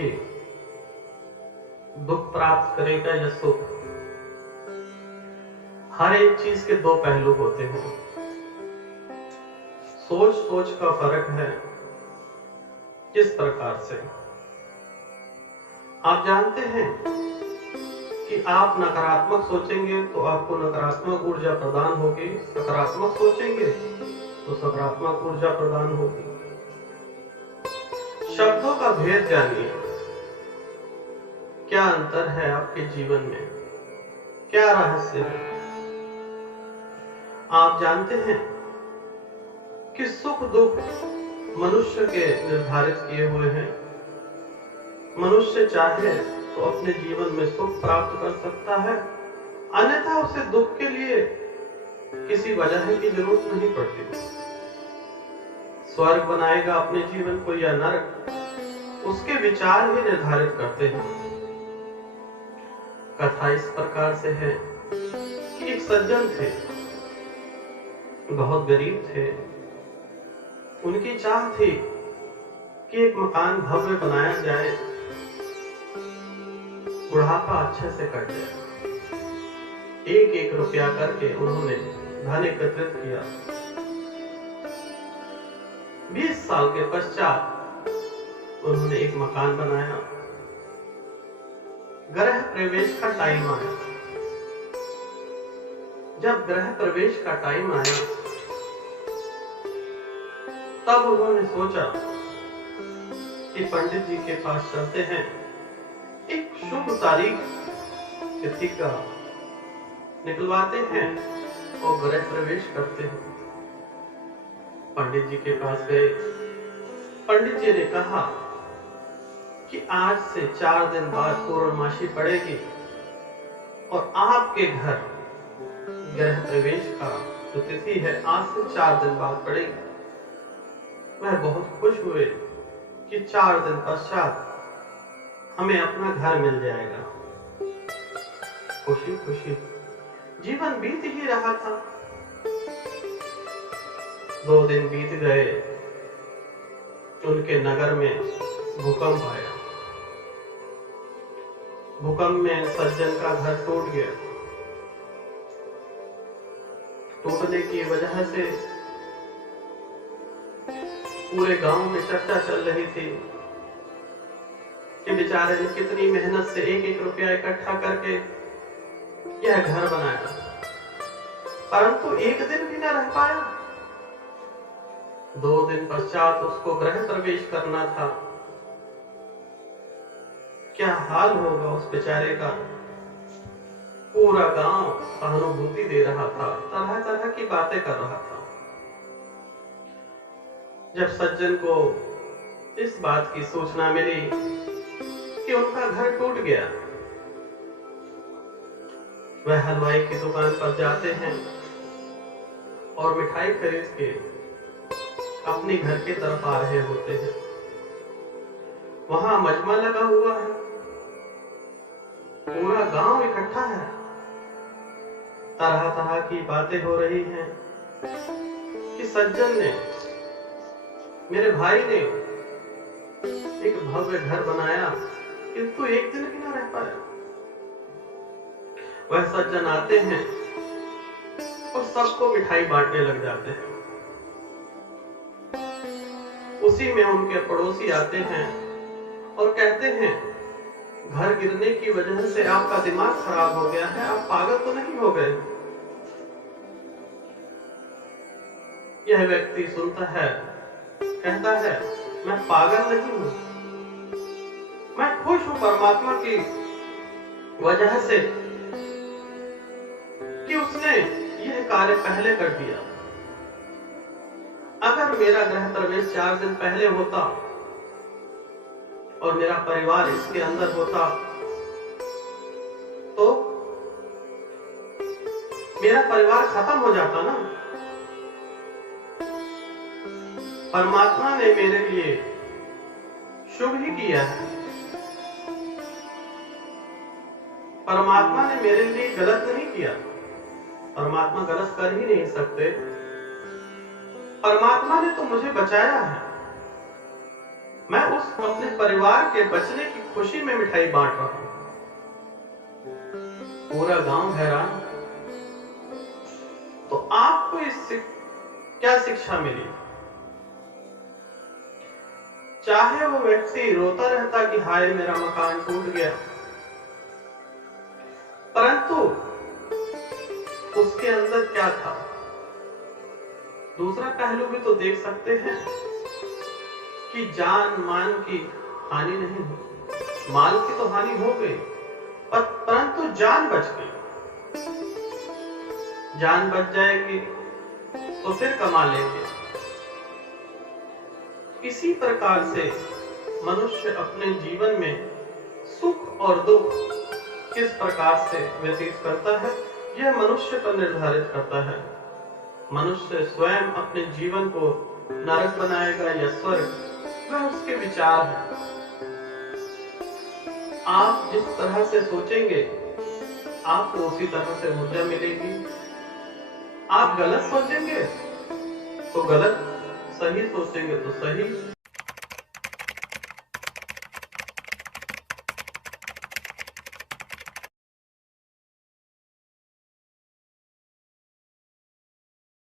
मुझे दुख प्राप्त करेगा या सुख। हर एक चीज के दो पहलू होते हैं। सोच सोच का फर्क है। किस प्रकार से आप जानते हैं कि आप नकारात्मक सोचेंगे तो आपको नकारात्मक ऊर्जा प्रदान होगी, सकारात्मक सोचेंगे तो सकारात्मक ऊर्जा प्रदान होगी। शब्दों का भेद जानिए। क्या अंतर है आपके जीवन में, क्या रहस्य है? आप जानते हैं कि सुख दुख मनुष्य के निर्धारित किए हुए हैं। मनुष्य चाहे तो अपने जीवन में सुख प्राप्त कर सकता है, अन्यथा उसे दुख के लिए किसी वजह की जरूरत नहीं पड़ती। स्वर्ग बनाएगा अपने जीवन को या नरक, उसके विचार ही निर्धारित करते हैं। कथा इस प्रकार से है कि एक सज्जन थे, बहुत गरीब थे। उनकी चाह थी कि एक मकान भव्य बनाया जाए, बुढ़ापा अच्छे से कट जाए। एक एक रुपया करके उन्होंने धन एकत्रित किया। 20 साल के पश्चात उन्होंने एक मकान बनाया। गृह प्रवेश का टाइम आया। जब गृह प्रवेश का टाइम आया तब उन्होंने सोचा कि पंडित जी के पास चलते हैं, एक शुभ तारीख तिथि का निकलवाते हैं और गृह प्रवेश करते हैं। पंडित जी के पास गए। पंडित जी ने कहा कि आज से 4 दिन बाद पूर्णमासी पड़ेगी और आपके घर गृह प्रवेश का जो तिथि है आज से 4 दिन बाद पड़ेगी। वह बहुत खुश हुए कि 4 दिन पश्चात हमें अपना घर मिल जाएगा। खुशी खुशी जीवन बीत ही रहा था। 2 दिन बीत गए। उनके नगर में भूकंप आया। भूकंप में सज्जन का घर टूट गया। टूटने की वजह से पूरे गांव में चर्चा चल रही थी कि बेचारे ने कितनी मेहनत से एक एक रुपया इकट्ठा करके यह घर बनाया, परंतु एक दिन भी न रह पाया। 2 दिन पश्चात उसको गृह प्रवेश करना था। क्या हाल होगा उस बेचारे का। पूरा गांव सहानुभूति दे रहा था, तरह तरह की बातें कर रहा था। जब सज्जन को इस बात की सूचना मिली कि उनका घर टूट गया, वह हलवाई की दुकान पर जाते हैं और मिठाई खरीद के अपने घर की तरफ आ रहे होते हैं। वहां मजमा लगा हुआ है, पूरा गांव इकट्ठा है, तरह तरह की बातें हो रही हैं कि सज्जन ने, मेरे भाई ने एक भव्य घर बनाया किंतु एक दिन भी ना रह पाया। वह सज्जन आते हैं और सबको मिठाई बांटने लग जाते हैं। उसी में उनके पड़ोसी आते हैं और कहते हैं, घर गिरने की वजह से आपका दिमाग खराब हो गया है, आप पागल तो नहीं हो गए। यह व्यक्ति सुनता है, कहता है, मैं पागल नहीं हूं, मैं खुश हूं परमात्मा की वजह से कि उसने यह कार्य पहले कर दिया। अगर मेरा गृह प्रवेश 4 दिन पहले होता और मेरा परिवार इसके अंदर होता तो मेरा परिवार खत्म हो जाता ना। परमात्मा ने मेरे लिए शुभ ही किया है। परमात्मा ने मेरे लिए गलत नहीं किया। परमात्मा गलत कर ही नहीं सकते। परमात्मा ने तो मुझे बचाया है। मैं उस अपने परिवार के बचने की खुशी में मिठाई बांट रहा हूं। पूरा गांव हैरान। तो आपको इससे क्या शिक्षा मिली? चाहे वो व्यक्ति रोता रहता कि हाय मेरा मकान टूट गया, परंतु उसके अंदर क्या था? दूसरा पहलू भी तो देख सकते हैं कि जान मान की हानि नहीं हुई। माल की तो हानि हो गई, परंतु जान बच गई। जान बच जाएगी तो फिर कमा लेंगे। इसी प्रकार से मनुष्य अपने जीवन में सुख और दुख किस प्रकार से व्यतीत करता है, यह मनुष्य पर निर्धारित करता है। मनुष्य स्वयं अपने जीवन को नरक बनाएगा या स्वर्ग, वह उसके विचार है। आप जिस तरह से सोचेंगे आपको उसी तरह से ऊर्जा मिलेगी। आप गलत सोचेंगे तो गलत, सही सोचेंगे तो सही।